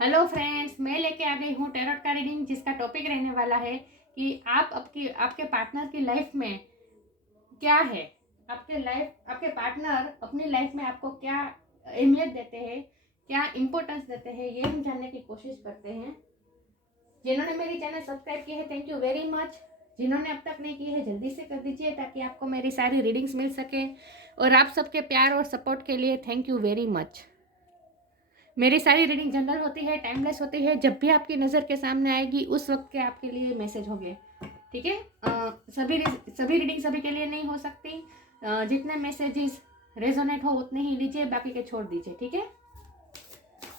Hello friends, मैं लेके आ गई हूँ टैरोट का रीडिंग, जिसका टॉपिक रहने वाला है कि आप आपके पार्टनर की लाइफ में क्या है। आपके पार्टनर अपनी लाइफ में आपको क्या अहमियत देते हैं, क्या इम्पोर्टेंस देते हैं, ये हम जानने की कोशिश करते हैं। जिन्होंने मेरी चैनल सब्सक्राइब की है, थैंक यू वेरी मच। जिन्होंने अब तक नहीं की है, जल्दी से कर दीजिए ताकि आपको मेरी सारी रीडिंग्स मिल सके। और आप सबके प्यार और सपोर्ट के लिए थैंक यू वेरी मच। मेरी सारी रीडिंग जनरल होती है, टाइमलेस होती है। जब भी आपकी नज़र के सामने आएगी उस वक्त के आपके लिए मैसेज होंगे, ठीक है। सभी रीडिंग सभी के लिए नहीं हो सकती। जितने मैसेजेस रेजोनेट हो उतने ही लीजिए, बाकी के छोड़ दीजिए, ठीक है।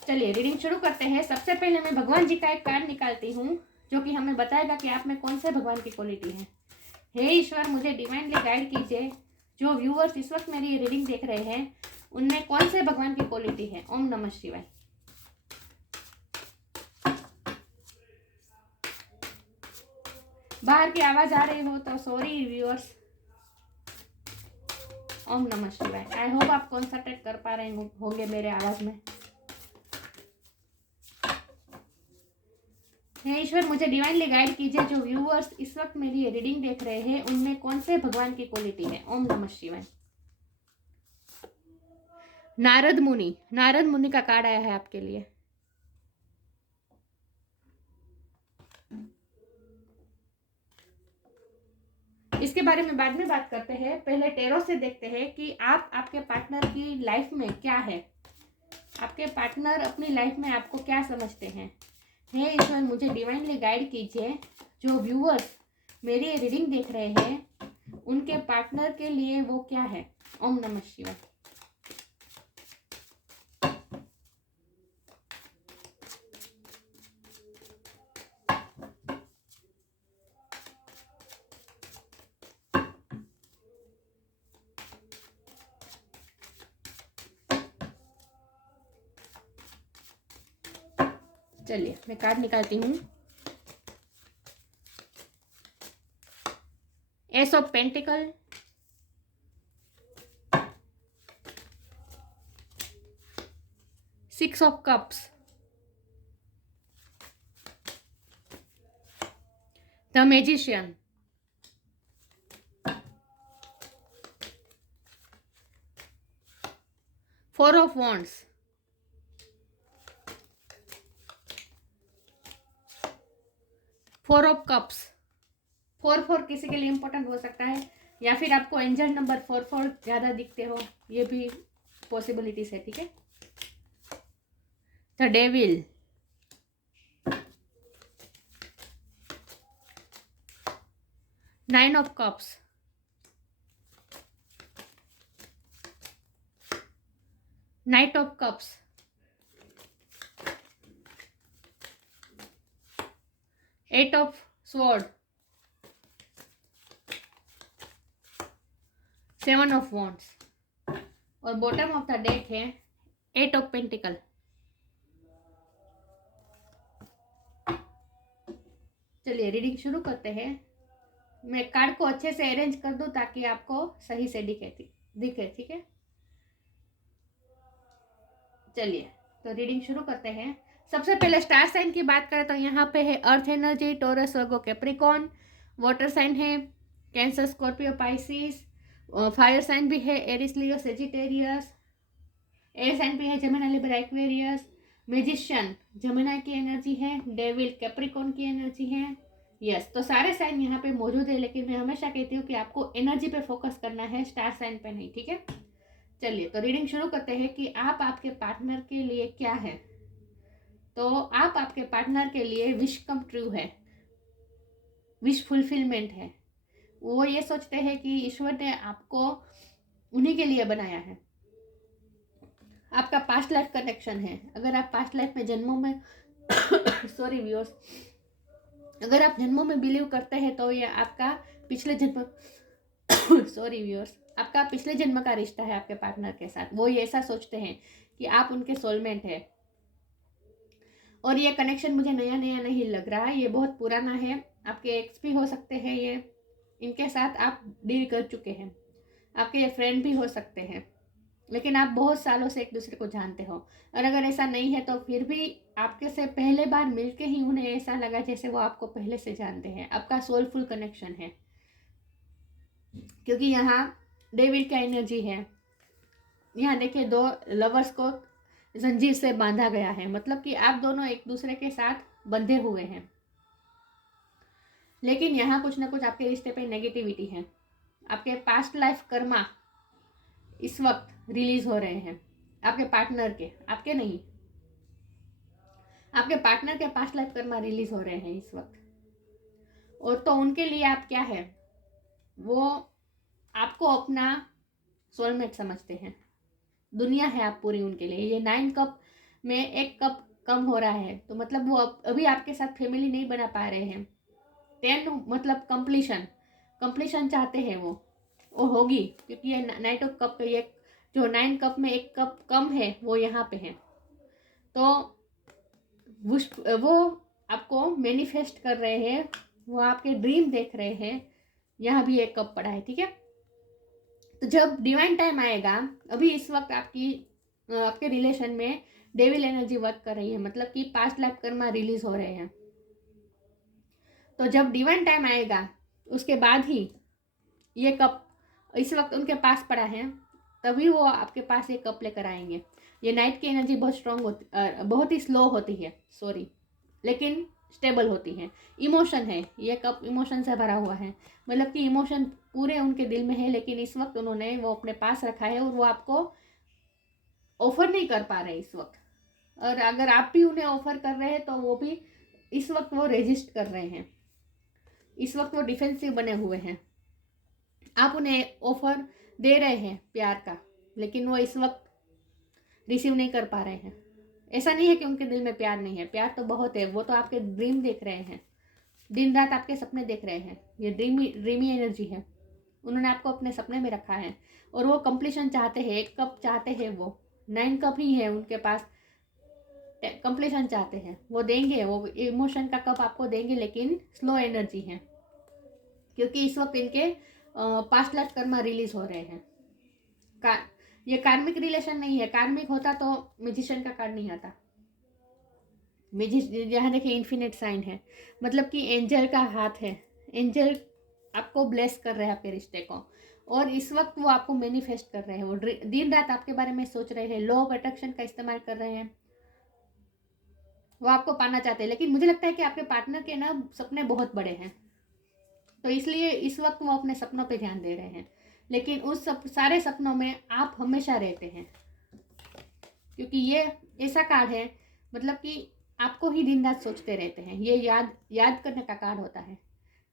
चलिए रीडिंग शुरू करते हैं। सबसे पहले मैं भगवान जी का एक कार्ड निकालती हूँ, जो कि हमें बताएगा कि आप में कौन से भगवान की क्वालिटी है। हे ईश्वर, मुझे डिवाइनली गाइड कीजिए। जो व्यूअर्स इस वक्त मेरी रीडिंग देख रहे हैं, उनमें कौन से भगवान की क्वालिटी है। ओम नमः शिवाय। बाहर की आवाज आ रही हो तो सॉरी व्यूअर्स। ओम नमः शिवाय। आई होप आप कॉन्सेंट्रेट कर पा रहे होंगे मेरे आवाज में। हे ईश्वर, मुझे डिवाइनली गाइड कीजिए। जो व्यूअर्स इस वक्त मेरी रीडिंग देख रहे हैं, उनमें कौन से भगवान की क्वालिटी है। ओम नमः शिवाय। नारद मुनि का कार्ड आया है आपके लिए। इसके बारे में बाद में बात करते हैं। पहले टेरो से देखते हैं कि आप आपके पार्टनर की लाइफ में क्या है। आपके पार्टनर अपनी लाइफ में आपको क्या समझते हैं। हे ईश्वर, मुझे डिवाइनली गाइड कीजिए। जो व्यूअर्स मेरी रीडिंग देख रहे हैं, उनके पार्टनर के लिए वो क्या है। ओम नमः शिवाय। चलिए मैं कार्ड निकालती हूँ। S of pentacle, six of cups, the magician, four of wands, four of cups. 4 किसी के लिए इंपॉर्टेंट हो सकता है, या फिर आपको एंजल नंबर 4 ज्यादा दिखते हो, ये भी पॉसिबिलिटीज है, ठीक है। The devil, nine of cups, knight of cups, eight of sword, seven of wands, और बॉटम ऑफ द डेक है एट ऑफ पेंटिकल। चलिए रीडिंग शुरू करते हैं। मैं कार्ड को अच्छे से अरेंज कर दूं ताकि आपको सही से दिखे, ठीक है। चलिए तो रीडिंग शुरू करते हैं। सबसे पहले स्टार साइन की बात करें तो यहाँ पे है earth energy, Taurus, Virgo, Capricorn. Water sign है Cancer, Scorpio, Pisces. Fire sign भी है Aries, Leo, Sagittarius. Air sign भी है Gemini, Libra, Aquarius. Magician Gemini की एनर्जी है। डेविल कैप्रिकॉन की एनर्जी है। यस, तो सारे साइन यहाँ पे मौजूद है, लेकिन मैं हमेशा कहती हूँ कि आपको एनर्जी पे फोकस करना है, स्टार साइन पे नहीं, ठीक है। चलिए तो रीडिंग शुरू करते हैं कि आप आपके पार्टनर के लिए क्या है। तो आप आपके पार्टनर के लिए विश कम ट्रू है, विश फुलफिलमेंट है। वो ये सोचते हैं कि ईश्वर ने आपको उन्हीं के लिए बनाया है। आपका पास्ट लाइफ कनेक्शन है। अगर आप पास्ट लाइफ में जन्मों में सॉरी व्यूअर्स, अगर आप जन्मों में बिलीव करते हैं तो ये आपका पिछले जन्म सॉरी व्यूअर्स, आपका पिछले जन्म का रिश्ता है आपके पार्टनर के साथ। वो ये ऐसा सोचते हैं कि आप उनके सोलमेट है। और ये कनेक्शन मुझे नया नया नहीं लग रहा है, ये बहुत पुराना है। आपके एक्स भी हो सकते हैं, ये इनके साथ आप डील कर चुके हैं। आपके फ्रेंड भी हो सकते हैं, लेकिन आप बहुत सालों से एक दूसरे को जानते हो। और अगर ऐसा नहीं है तो फिर भी आपके से पहले बार मिलके ही उन्हें ऐसा लगा जैसे वो आपको पहले से जानते हैं। आपका सोलफुल कनेक्शन है, क्योंकि यहाँ डेविड का एनर्जी है। यहाँ देखिए, दो लवर्स को जंजीर से बांधा गया है, मतलब कि आप दोनों एक दूसरे के साथ बंधे हुए हैं। लेकिन यहाँ कुछ ना कुछ आपके रिश्ते पे नेगेटिविटी है। आपके पास्ट लाइफ कर्मा इस वक्त रिलीज हो रहे हैं, आपके पार्टनर के, आपके नहीं, आपके पार्टनर के पास्ट लाइफ कर्मा रिलीज हो रहे हैं इस वक्त। और तो उनके लिए आप क्या है, वो आपको अपना सोलमेट समझते हैं, दुनिया है आप पूरी उनके लिए। ये 9 कप में 1 कप कम हो रहा है, तो मतलब वो अभी आपके साथ फैमिली नहीं बना पा रहे हैं। 10 मतलब कंप्लीशन चाहते हैं वो, और होगी, क्योंकि ये 9 कप का, ये जो 9 कप में 1 कप कम है वो यहाँ पे है। तो वो आपको मैनिफेस्ट कर रहे हैं, वो आपके ड्रीम देख रहे हैं। यहाँ भी 1 कप पड़ा है, ठीक है। तो जब डिवाइन टाइम आएगा, अभी इस वक्त आपके रिलेशन में डेविल एनर्जी वर्क कर रही है, मतलब कि पास्ट लाइफ कर्मा रिलीज हो रहे हैं। तो जब डिवाइन टाइम आएगा उसके बाद ही ये कप इस वक्त उनके पास पड़ा है, तभी वो आपके पास ये कप लेकर आएंगे। ये नाइट की एनर्जी बहुत स्ट्रांग होती, बहुत ही स्लो होती है, सॉरी, लेकिन स्टेबल होती है। इमोशन है, ये कप इमोशन से भरा हुआ है, मतलब कि इमोशन पूरे उनके दिल में है, लेकिन इस वक्त उन्होंने वो अपने पास रखा है और वो आपको ऑफर नहीं कर पा रहे इस वक्त। और अगर आप भी उन्हें ऑफर कर रहे हैं तो वो भी इस वक्त वो रेजिस्ट कर रहे हैं, इस वक्त वो डिफेंसिव बने हुए हैं। आप उन्हें ऑफर दे रहे हैं प्यार का, लेकिन वो इस वक्त रिसीव नहीं कर पा रहे हैं। ऐसा नहीं है कि उनके दिल में प्यार नहीं है, प्यार तो बहुत है। वो तो आपके ड्रीम देख रहे हैं, दिन रात आपके सपने देख रहे हैं। ये ड्रीमी एनर्जी है, उन्होंने आपको अपने सपने में रखा है। और वो कंप्लीशन चाहते हैं, 1 कप चाहते हैं, वो 9 कप ही है उनके पास, कंप्लीशन चाहते हैं। वो देंगे, वो इमोशन का कप आपको देंगे, लेकिन स्लो एनर्जी है, क्योंकि इस वक्त इनके पास्ट लाइफ कर्मा रिलीज हो रहे हैं। ये कार्मिक रिलेशन नहीं है, कार्मिक होता तो म्यूजिशियन का कार्ड नहीं आता। यहाँ देखिए इन्फिनिट साइन है, मतलब कि एंजल का हाथ है। एंजल आपको ब्लेस कर रहे हैं आपके रिश्ते को, और इस वक्त वो आपको मैनिफेस्ट कर रहे हैं। वो दिन रात आपके बारे में सोच रहे हैं, लॉ ऑफ अट्रैक्शन का इस्तेमाल कर रहे हैं। वो आपको पाना चाहते हैं, लेकिन मुझे लगता है कि आपके पार्टनर के ना सपने बहुत बड़े हैं, तो इसलिए इस वक्त वो अपने सपनों पे ध्यान दे रहे हैं। लेकिन उस सारे सपनों में आप हमेशा रहते हैं, क्योंकि ये ऐसा कार्ड है, मतलब कि आपको ही दिन रात सोचते रहते हैं। ये याद करने का कार्ड होता है।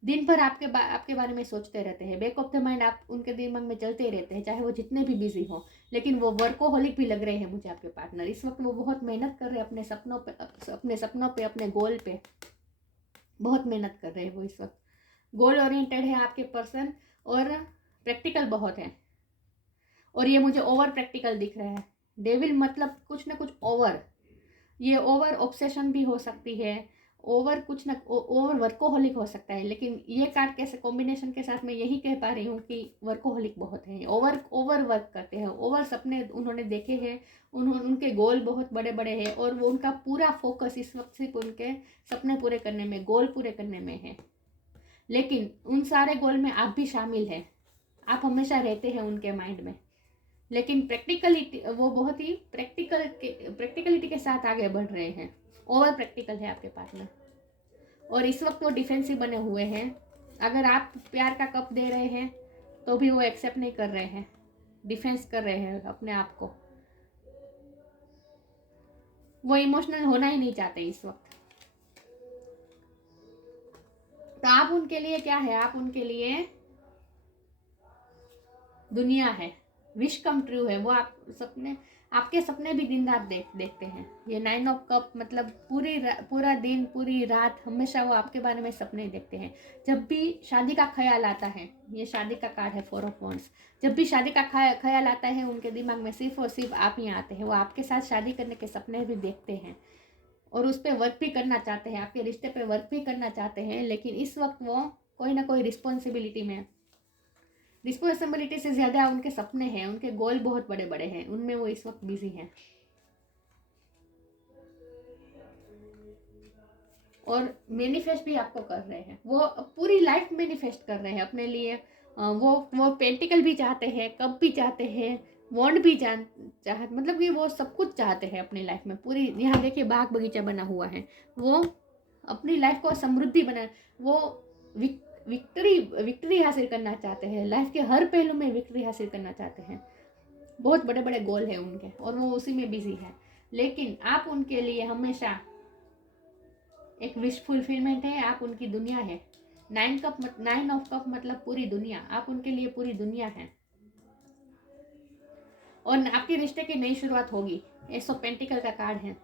दिन भर आपके बारे में सोचते रहते हैं, बैक ऑफ द माइंड आप उनके दिमाग में चलते ही रहते हैं, चाहे वो जितने भी बिजी हो। लेकिन वो वर्कोहोलिक भी लग रहे हैं मुझे आपके पार्टनर। इस वक्त वो बहुत मेहनत कर रहे हैं अपने सपनों पे, अपने गोल पे बहुत मेहनत कर रहे हैं वो इस वक्त। गोल ओरिएंटेड है आपके पर्सन, और प्रैक्टिकल बहुत है, और ये मुझे ओवर प्रैक्टिकल दिख रहा है। डेविल मतलब कुछ ना कुछ ओवर, ये ओवर ऑब्सेशन भी हो सकती है, ओवर कुछ ना ओवर वर्कोहोलिक हो सकता है। लेकिन ये कार्ड कैसे कॉम्बिनेशन के साथ मैं यही कह पा रही हूँ कि वर्कोहोलिक बहुत है, ओवर वर्क करते हैं, ओवर सपने उन्होंने देखे हैं, उनके गोल बहुत बड़े बड़े हैं, और वो उनका पूरा फोकस इस वक्त सिर्फ उनके सपने पूरे करने में, गोल पूरे करने में है। लेकिन उन सारे गोल में आप भी शामिल हैं, आप हमेशा रहते हैं उनके माइंड में। लेकिन प्रैक्टिकलिटी, वो बहुत ही प्रैक्टिकलिटी के साथ आगे बढ़ रहे हैं। ओवर प्रैक्टिकल है आपके पार्टनर, और इस वक्त वो डिफेंसिव बने हुए हैं। अगर आप प्यार का कप दे रहे हैं तो भी वो एक्सेप्ट नहीं कर रहे हैं, डिफेंस कर रहे हैं अपने आप को। वो इमोशनल होना ही नहीं चाहते इस वक्त। तो आप उनके लिए क्या है, आप उनके लिए दुनिया है, विश कम ट्रू है। वो आपके सपने भी दिन रात देखते हैं। ये 9 ऑफ कप मतलब पूरा दिन पूरी रात हमेशा वो आपके बारे में सपने देखते हैं। जब भी शादी का ख्याल आता है, ये शादी का कार्ड है 4 ऑफ वॉन्ड्स, जब भी शादी का ख्याल आता है उनके दिमाग में सिर्फ और सिर्फ आप ही आते हैं। वो आपके साथ शादी करने के सपने भी देखते हैं, और उस पर वर्क भी करना चाहते हैं, आपके रिश्ते पे वर्क भी करना चाहते हैं। लेकिन इस वक्त वो कोई ना कोई रिस्पॉन्सिबिलिटी से ज़्यादा उनके सपने हैं, उनके गोल बहुत बड़े बड़े हैं, उनमें वो इस वक्त बिजी हैं। और मैनिफेस्ट भी आपको कर रहे हैं, वो पूरी लाइफ मैनिफेस्ट कर रहे हैं अपने लिए। वो पेंटिकल भी चाहते हैं, कप भी चाहते हैं, वॉन्ड भी मतलब कि वो सब कुछ चाहते हैं अपनी लाइफ में। पूरी यहाँ देखिए बाग बगीचा बना हुआ है, वो अपनी लाइफ को समृद्धि बना, वो विक्ट्री हासिल करना चाहते हैं, लाइफ के हर पहलू में विक्ट्री हासिल करना चाहते हैं। बहुत बड़े बड़े गोल हैं उनके और वो उसी में बिजी है। लेकिन आप उनके लिए हमेशा एक विश फुलफिलमेंट है, आप उनकी दुनिया है। 9 ऑफ कप मतलब पूरी दुनिया, आप उनके लिए पूरी दुनिया है। और आपके रिश्ते की नई शुरुआत होगी, एस ऑफ पेंटिकल का कार्ड है।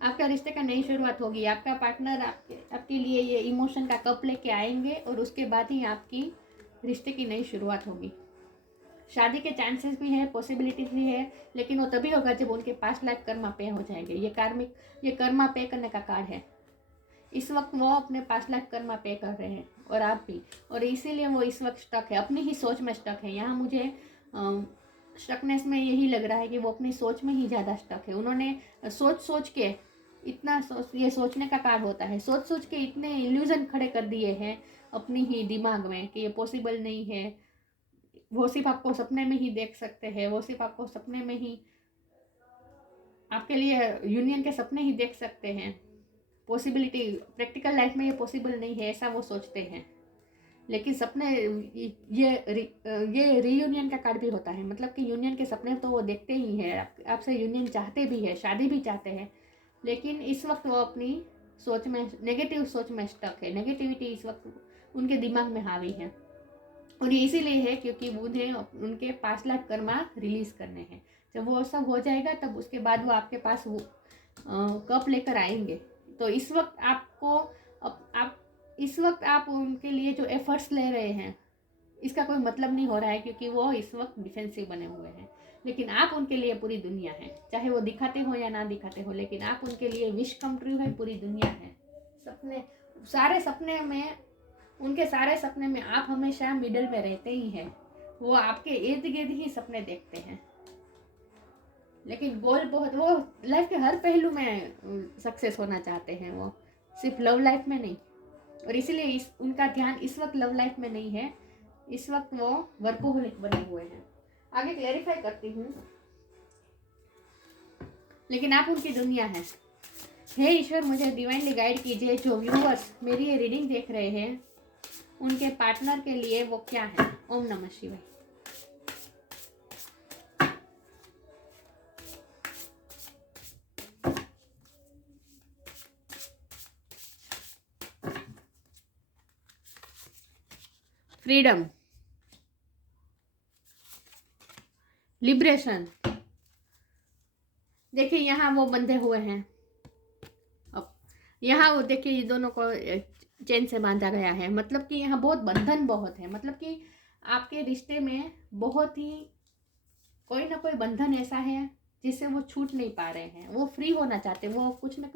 आपका रिश्ते का नई शुरुआत होगी, आपका पार्टनर आपके लिए ये इमोशन का कप लेके आएंगे और उसके बाद ही आपकी रिश्ते की नई शुरुआत होगी। शादी के चांसेस भी है, पॉसिबिलिटीज भी है, लेकिन वो तभी होगा जब उनके पास्ट लाइफ कर्मा पे हो जाएंगे। ये कर्मा पे करने का कार्ड है। इस वक्त वो अपने पास्ट लाइफ कर्मा पे कर रहे हैं और आप भी, और इसीलिए वो इस वक्त स्टक है, अपनी ही सोच में स्टक है। यहाँ मुझे स्टकनेस में यही लग रहा है कि वो अपनी सोच में ही ज़्यादा स्टक है। उन्होंने सोच के ये सोचने का कार्ड होता है, सोच के इतने इल्यूजन खड़े कर दिए हैं अपनी ही दिमाग में कि ये पॉसिबल नहीं है। वो सिर्फ आपको सपने में ही देख सकते हैं, वो सिर्फ आपको सपने में ही आपके लिए यूनियन के सपने ही देख सकते हैं। पॉसिबिलिटी प्रैक्टिकल लाइफ में ये पॉसिबल नहीं है, ऐसा वो सोचते हैं। लेकिन सपने ये रीयूनियन का कार्ड भी होता है, मतलब कि यूनियन के सपने तो वो देखते ही हैं, आपसे यूनियन चाहते भी है, शादी भी चाहते हैं। लेकिन इस वक्त वो अपनी सोच में, नेगेटिव सोच में स्टक है। नेगेटिविटी इस वक्त उनके दिमाग में हावी है और ये इसीलिए है क्योंकि उन्हें उनके 5 लाख कर्मा रिलीज करने हैं। जब वो सब हो जाएगा तब उसके बाद वो आपके पास वो कप लेकर आएंगे। तो इस वक्त आप उनके लिए जो एफर्ट्स ले रहे हैं इसका कोई मतलब नहीं हो रहा है, क्योंकि वो इस वक्त डिफेंसिव बने हुए हैं। लेकिन आप उनके लिए पूरी दुनिया है, चाहे वो दिखाते हो या ना दिखाते हो, लेकिन आप उनके लिए विश कम ट्रू है, पूरी दुनिया है। उनके सारे सपने में आप हमेशा मिडल में रहते ही हैं। वो आपके इर्द गिर्द ही सपने देखते हैं, लेकिन गोल बहुत, वो लाइफ के हर पहलू में सक्सेस होना चाहते हैं, वो सिर्फ लव लाइफ में नहीं। और इसीलिए उनका ध्यान इस वक्त लव लाइफ में नहीं है, इस वक्त वो वर्कोहोलिक बने हुए हैं। आगे क्लैरिफाई करती हूँ, लेकिन आप उनकी दुनिया है। हे ईश्वर, मुझे डिवाइनली गाइड कीजिए, जो व्यूअर्स मेरी ये रीडिंग देख रहे हैं उनके पार्टनर के लिए वो क्या है। ओम नमः शिवाय। Freedom, liberation. देखिए यहाँ वो बंधे हुए हैं, अब यहाँ वो देखिए ये दोनों को चैन से बांधा गया है, मतलब कि यहाँ बंधन बहुत है, मतलब कि आपके रिश्ते में बहुत ही कोई ना कोई बंधन ऐसा है जिससे वो छूट नहीं पा रहे हैं। वो फ्री होना चाहते हैं, वो कुछ ना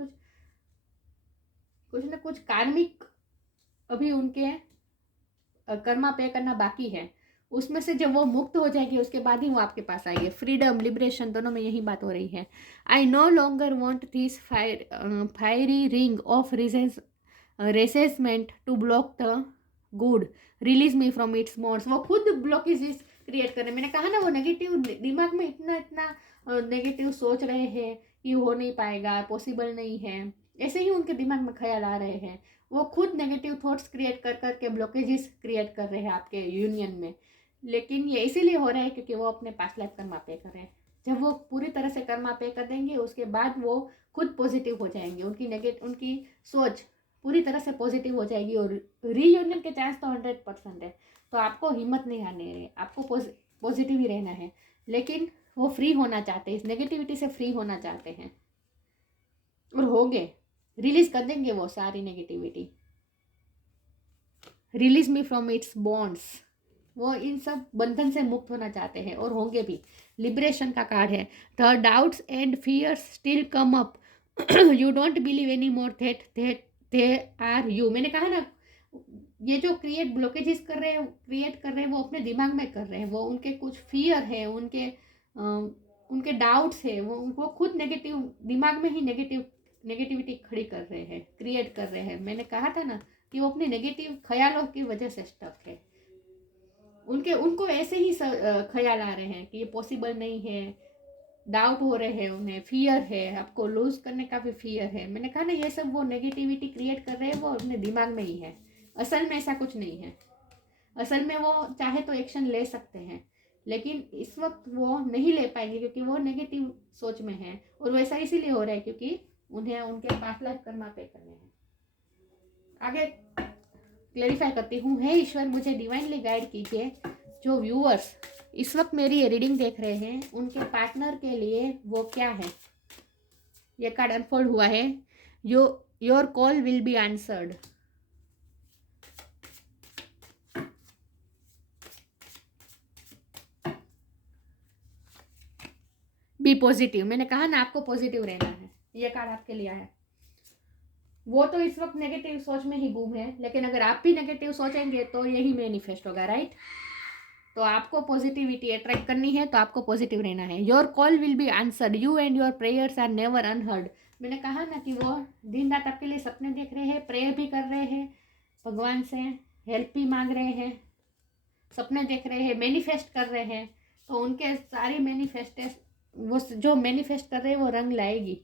कुछ कार्मिक अभी उनके कर्मा पे करना बाकी है, उसमें से जब वो मुक्त हो जाएगी उसके बाद ही वो आपके पास आएगी। फ्रीडम, लिबरेशन, दोनों में यही बात हो रही है। I no longer want this fiery ring of resentment to block the good, release me from its mods. वो खुद ब्लॉकेजेस क्रिएट कर रहे हैं। मैंने कहा ना, वो नेगेटिव दिमाग में इतना नेगेटिव सोच रहे हैं कि हो नहीं पाएगा, पॉसिबल नहीं है, ऐसे ही उनके दिमाग में ख्याल आ रहे हैं। वो खुद नेगेटिव थॉट्स क्रिएट कर करके ब्लॉकेजेस क्रिएट कर रहे हैं आपके यूनियन में। लेकिन ये इसीलिए हो रहा है क्योंकि वो अपने पास्ट लाइफ कर्मा पे कर रहे हैं। जब वो पूरी तरह से कर्मा पे कर देंगे उसके बाद वो खुद पॉजिटिव हो जाएंगे, उनकी सोच पूरी तरह से पॉजिटिव हो जाएगी और रीयूनियन के चांस तो 100% है। तो आपको हिम्मत नहीं हारनी है, आपको पॉजिटिव ही रहना है। लेकिन वो फ्री होना चाहते हैं, इस नेगेटिविटी से फ्री होना चाहते हैं और होंगे, रिलीज कर देंगे वो सारी negativity. Release me from it's bonds, वो इन सब बंधन से मुक्त होना चाहते हैं और होंगे भी। लिबरेशन का कार्ड है। The doubts and fears still come up, you don't believe any more that they are you. मैंने कहा ना, ये जो ब्लॉकेजेस क्रिएट कर रहे हैं वो अपने दिमाग में कर रहे हैं, वो उनके कुछ फियर है, उनके डाउट्स है, वो खुद नेगेटिव दिमाग में ही नेगेटिविटी खड़ी कर रहे हैं, क्रिएट कर रहे हैं। मैंने कहा था ना कि वो अपने नेगेटिव ख्यालों की वजह से स्टक है। उनको ऐसे ही ख्याल आ रहे हैं कि ये पॉसिबल नहीं है, डाउट हो रहे हैं, उन्हें फियर है, आपको लूज करने का भी फियर है। मैंने कहा ना ये सब वो नेगेटिविटी क्रिएट कर रहे हैं, वो अपने दिमाग में ही है, असल में ऐसा कुछ नहीं है। असल में वो चाहे तो एक्शन ले सकते हैं, लेकिन इस वक्त वो नहीं ले पाएंगे क्योंकि वो नेगेटिव सोच में है। और वैसा इसीलिए हो रहा है क्योंकि उन्हें उनके पास्ट लाइफ कर्मा पे करने हैं। आगे क्लेरिफाई करती हूँ। हे ईश्वर, मुझे डिवाइनली गाइड कीजिए। जो व्यूअर्स इस वक्त मेरी ये रीडिंग देख रहे हैं, उनके पार्टनर के लिए वो क्या है। ये कार्ड अनफोल्ड हुआ है। Your call will be answered. Be positive. मैंने कहा ना आपको पॉजिटिव रहना है। ये कार्ड आपके लिए है। वो तो इस वक्त नेगेटिव सोच में ही गुम है, लेकिन अगर आप भी नेगेटिव सोचेंगे तो यही मैनिफेस्ट होगा, राइट। तो आपको पॉजिटिविटी अट्रैक्ट करनी है तो आपको पॉजिटिव रहना है। Your call will be answered, you and your prayers are never unheard. मैंने कहा ना कि वो दिन रात आपके लिए सपने देख रहे हैं, प्रेयर भी कर रहे हैं, भगवान से हेल्प भी मांग रहे हैं, सपने देख रहे हैं, मैनिफेस्ट कर रहे हैं। तो उनके सारी मैनिफेस्टेशन, वो जो मैनिफेस्ट कर रहे हैं वो रंग लाएगी,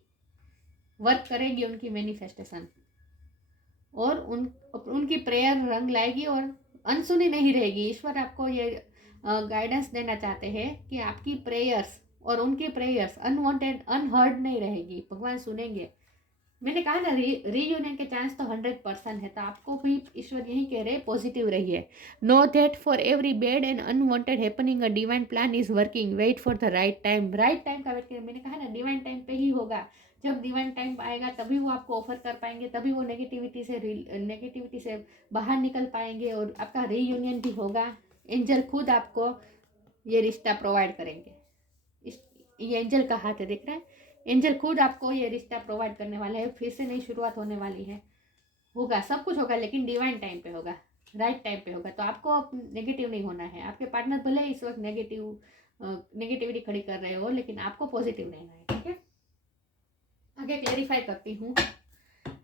वर्क करेगी उनकी मैनिफेस्टेशन, और उनकी प्रेयर रंग लाएगी और अनसुनी नहीं रहेगी। ईश्वर आपको ये गाइडेंस देना चाहते हैं कि आपकी प्रेयर्स और उनकी प्रेयर्स अनवांटेड अनहर्ड नहीं रहेगी, भगवान सुनेंगे। मैंने कहा ना रीयूनियन के चांस तो 100% है। तो आपको भी ईश्वर यही कह रहे हैं, पॉजिटिव रहिए। Know that for every bad and unwanted happening a divine plan is working, wait for the right time. Right time का वेट करें। मैंने कहा ना डिवाइन टाइम पे ही होगा। जब डिवाइन टाइम आएगा तभी वो आपको ऑफर कर पाएंगे, तभी वो नेगेटिविटी से बाहर निकल पाएंगे और आपका रीयूनियन भी होगा। एंजल खुद आपको ये रिश्ता प्रोवाइड करेंगे। ये एंजल का हाथ है, देख रहे हैं। एंजल खुद आपको ये रिश्ता प्रोवाइड करने वाला है। फिर से नई शुरुआत होने वाली है, होगा, सब कुछ होगा, लेकिन डिवाइन टाइम पे होगा, राइट टाइम पे होगा। तो आपको नेगेटिव नहीं होना है। आपके पार्टनर भले इस वक्त नेगेटिविटी खड़ी कर रहे हो, लेकिन आपको पॉजिटिव रहना है, ठीक है। आगे क्लेरिफाई करती हूँ।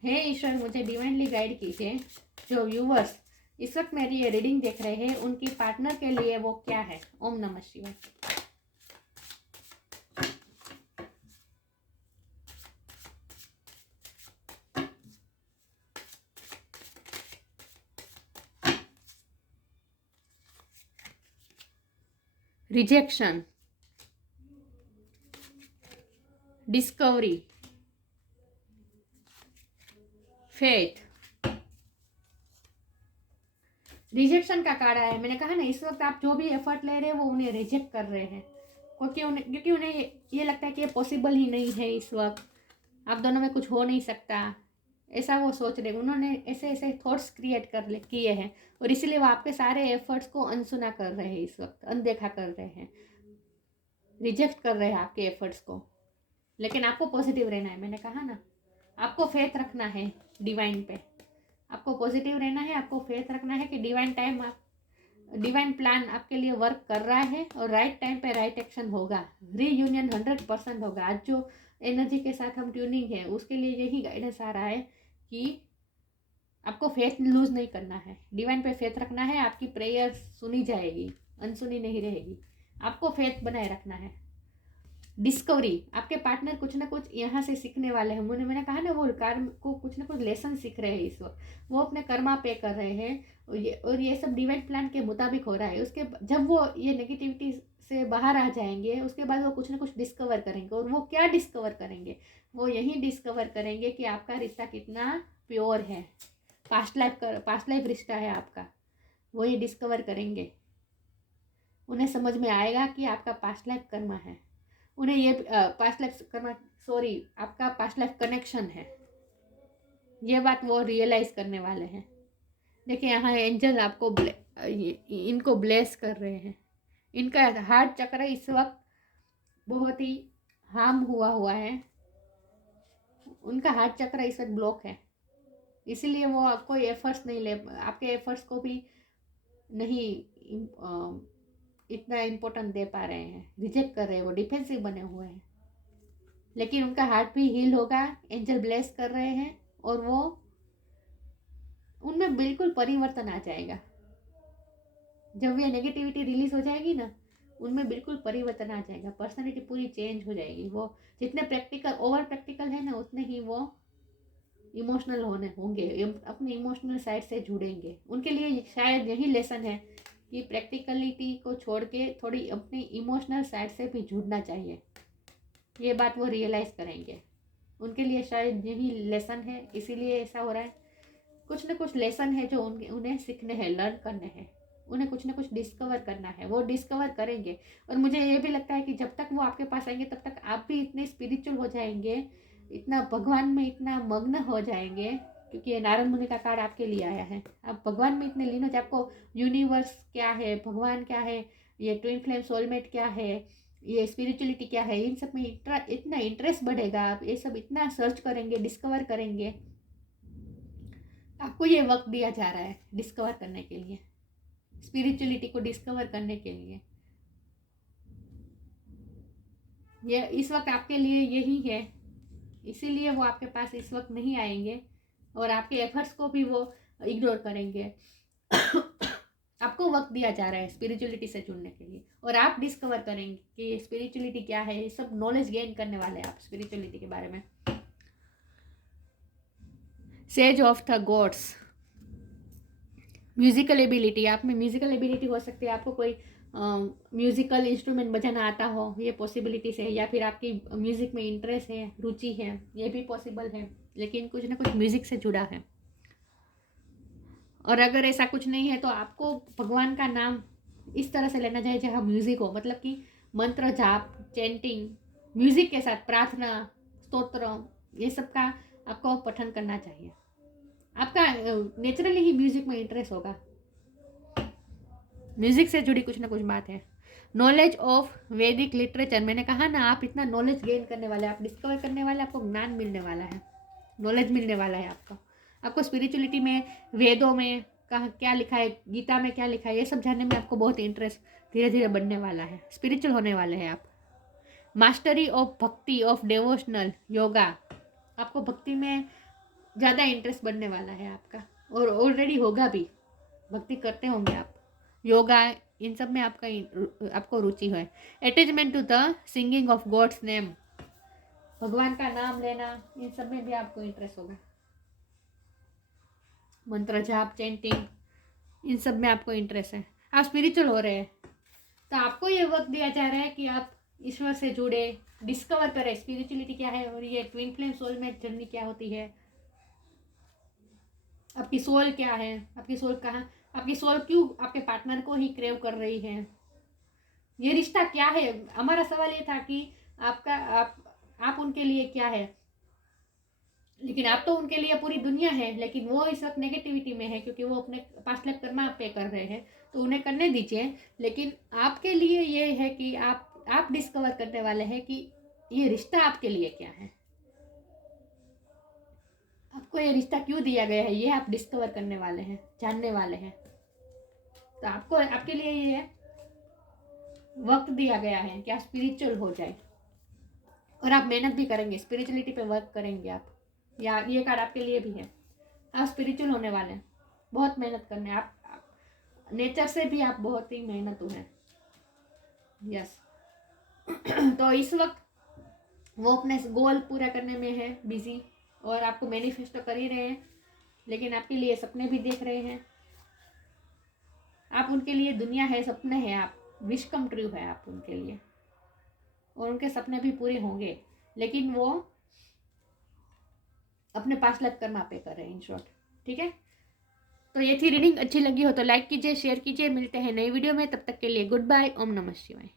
हे ईश्वर, मुझे डिवाइनली गाइड कीजिए। जो व्यूवर्स इस वक्त मेरी ये रीडिंग देख रहे हैं, उनकी पार्टनर के लिए वो क्या है। ओम नमः शिवाय। Rejection, discovery, faith. रिजेक्शन का कार्ड आया है। मैंने कहा ना इस वक्त आप जो भी एफर्ट ले रहे हैं वो उन्हें रिजेक्ट कर रहे हैं, क्योंकि उन्हें ये लगता है कि ये पॉसिबल ही नहीं है। इस वक्त आप दोनों में कुछ हो नहीं सकता, ऐसा वो सोच रहे हैं। उन्होंने ऐसे ऐसे थॉट्स क्रिएट किए हैं और इसीलिए वो आपके सारे एफर्ट्स को अनसुना कर रहे हैं, इस वक्त अनदेखा कर रहे हैं, रिजेक्ट कर रहे हैं आपके एफर्ट्स को। लेकिन आपको पॉजिटिव रहना है। मैंने कहा ना आपको फेथ रखना है डिवाइन पे, आपको पॉजिटिव रहना है, आपको फेथ रखना है कि डिवाइन प्लान आपके लिए वर्क कर रहा है और राइट टाइम पे राइट एक्शन होगा। रीयूनियन 100% होगा। आज जो एनर्जी के साथ हम ट्यूनिंग है उसके लिए यही गाइडेंस आ रहा है कि आपको फेथ लूज नहीं करना है, डिवाइन पे फेथ रखना है। आपकी प्रेयर सुनी जाएगी, अनसुनी नहीं रहेगी। आपको फेथ बनाए रखना है। डिस्कवरी, आपके पार्टनर कुछ ना कुछ यहाँ से सीखने वाले हैं। मैंने कहा ना वो कर्म को कुछ ना कुछ लेसन सीख रहे हैं इस वक्त, वो अपने कर्मा पे कर रहे हैं और ये सब डिवाइन प्लान के मुताबिक हो रहा है। उसके जब वो ये नेगेटिविटी से बाहर आ जाएंगे उसके बाद वो कुछ ना कुछ डिस्कवर करेंगे। और वो क्या डिस्कवर करेंगे, वो यही डिस्कवर करेंगे कि आपका रिश्ता कितना प्योर है, पास्ट लाइफ रिश्ता है आपका। वो ये डिस्कवर करेंगे, उन्हें समझ में आएगा कि आपका पास्ट लाइफ कर्मा है। उन्हें ये पास्ट लाइफ कर्मा आपका पास्ट लाइफ कनेक्शन है, ये बात वो रियलाइज करने वाले हैं। देखिए यहाँ एंजल आपको इनको ब्लेस कर रहे हैं। इनका हार्ट चक्र इस वक्त बहुत ही हार्म हुआ है। उनका हार्ट चक्र इस वक्त ब्लॉक है, इसीलिए वो आपको एफर्ट्स नहीं ले, आपके एफर्ट्स को भी नहीं इतना इम्पोर्टेंट दे पा रहे हैं, रिजेक्ट कर रहे हैं, वो डिफेंसिव बने हुए हैं। लेकिन उनका हार्ट भी हील होगा, एंजल ब्लेस कर रहे हैं, और वो उनमें बिल्कुल परिवर्तन आ जाएगा। जब ये नेगेटिविटी रिलीज हो जाएगी ना, उनमें बिल्कुल परिवर्तन आ जाएगा, पर्सनालिटी पूरी चेंज हो जाएगी। वो जितने प्रैक्टिकल, ओवर प्रैक्टिकल है ना, उतने ही वो इमोशनल होंगे, अपने इमोशनल साइड से जुड़ेंगे। उनके लिए शायद यही लेसन है कि प्रैक्टिकलिटी को छोड़ के थोड़ी अपनी इमोशनल साइड से भी जुड़ना चाहिए। ये बात वो रियलाइज़ करेंगे, उनके लिए शायद यही लेसन है, इसीलिए ऐसा हो रहा है। कुछ ना कुछ लेसन है जो उन्हें सीखने हैं, लर्न करने हैं, उन्हें कुछ ना कुछ डिस्कवर करना है, वो डिस्कवर करेंगे। और मुझे ये भी लगता है कि जब तक वो आपके पास आएंगे तब तक आप भी इतने स्पिरिचुअल हो जाएंगे, इतना भगवान में इतना मग्न हो जाएंगे, क्योंकि ये नारद मुनि का कार्ड आपके लिए आया है। आप भगवान में इतने लीन हो जाए, आपको यूनिवर्स क्या है, भगवान क्या है, ये ट्विन फ्लेम सोलमेट क्या है, ये स्पिरिचुअलिटी क्या है, इन सब में इतना इंटरेस्ट बढ़ेगा। आप ये सब इतना सर्च करेंगे, डिस्कवर करेंगे। आपको ये वक्त दिया जा रहा है डिस्कवर करने के लिए, स्पिरिचुअलिटी को डिस्कवर करने के लिए। ये इस वक्त आपके लिए यही है, इसीलिए वो आपके पास इस वक्त नहीं आएंगे और आपके एफर्ट्स को भी वो इग्नोर करेंगे। आपको वक्त दिया जा रहा है स्पिरिचुअलिटी से जुड़ने के लिए, और आप डिस्कवर करेंगे कि स्पिरिचुअलिटी क्या है। ये सब नॉलेज गेन करने वाले हैं आप स्पिरिचुअलिटी के बारे में। Sage of the gods, musical ability, आप में म्यूजिकल एबिलिटी हो सकती है, आपको कोई म्यूजिकल इंस्ट्रूमेंट बजाना आता हो, ये पॉसिबिलिटीज है, या फिर आपकी म्यूजिक में इंटरेस्ट है, रुचि है, ये भी पॉसिबल है, लेकिन कुछ ना कुछ म्यूजिक से जुड़ा है। और अगर ऐसा कुछ नहीं है तो आपको भगवान का नाम इस तरह से लेना चाहिए जहाँ म्यूजिक हो, मतलब कि मंत्र जाप, चैंटिंग, म्यूजिक के साथ प्रार्थना, स्तोत्र, ये सब का आपको पठन करना चाहिए। आपका नेचुरली ही म्यूजिक में इंटरेस्ट होगा, म्यूजिक से जुड़ी कुछ ना कुछ बात है। नॉलेज ऑफ वैदिक लिटरेचर, मैंने कहा ना, आप इतना नॉलेज गेन करने वाले, आप डिस्कवर करने वाले, आपको ज्ञान मिलने वाला है, नॉलेज मिलने वाला है आपको स्पिरिचुअलिटी में, वेदों में कहाँ क्या लिखा है, गीता में क्या लिखा है, ये सब जानने में आपको बहुत इंटरेस्ट धीरे धीरे बढ़ने वाला है, स्पिरिचुअल होने वाले हैं आप। मास्टरी ऑफ भक्ति, ऑफ डिवोशनल योगा, आपको भक्ति में ज़्यादा इंटरेस्ट बढ़ने वाला है आपका, और ऑलरेडी होगा भी, भक्ति करते होंगे आप, योगा, इन सब में आपको रुचि है। Attachment to the singing of God's name, भगवान का नाम लेना, इन सब में भी आपको इंटरेस्ट होगा। मंत्र जाप, चैंटिंग, इन सब में आपको इंटरेस्ट है, आप स्पिरिचुअल हो रहे हैं। तो आपको ये वक्त दिया जा रहा है कि आप ईश्वर से जुड़े, डिस्कवर करें स्पिरिचुअलिटी क्या है, और ये ट्विन फ्लेम सोलमेट जर्नी क्या होती है, आपकी सोल क्या है, आपकी सोल कहाँ, आपकी सोल क्यों आपके पार्टनर को ही क्रेव कर रही है, ये रिश्ता क्या है। हमारा सवाल ये था कि आप उनके लिए क्या है, लेकिन आप तो उनके लिए पूरी दुनिया है, लेकिन वो इस वक्त नेगेटिविटी में है, क्योंकि वो अपने पास्ट लाइफ कर्मा पे कर रहे हैं, तो उन्हें करने दीजिए। लेकिन आपके लिए ये है कि आप डिस्कवर करने वाले हैं कि ये रिश्ता आपके लिए क्या है, आपको ये रिश्ता क्यों दिया गया है, ये आप डिस्कवर करने वाले हैं, जानने वाले हैं। तो आपके लिए ये वक्त दिया गया है कि आप स्पिरिचुअल हो जाए, और आप मेहनत भी करेंगे, स्पिरिचुअलिटी पे वर्क करेंगे आप, या ये कार्ड आपके लिए भी है, आप स्पिरिचुअल होने वाले हैं, बहुत मेहनत करने, आप नेचर से भी आप बहुत ही मेहनतू हैं। यस। तो इस वक्त वो अपने गोल पूरा करने में है बिजी, और आपको मैनिफेस्ट तो कर ही रहे हैं, लेकिन आपके लिए सपने भी देख रहे हैं, आप उनके लिए दुनिया है, सपने हैं, आप विश कम ट्रू है आप उनके लिए, और उनके सपने भी पूरे होंगे, लेकिन वो अपने पास लाइफ कर्मा पे कर रहे हैं, इन शॉर्ट। ठीक है, तो ये थी रीडिंग। अच्छी लगी हो तो लाइक कीजिए, शेयर कीजिए, मिलते हैं नई वीडियो में, तब तक के लिए गुड बाय, ओम नमः शिवाय।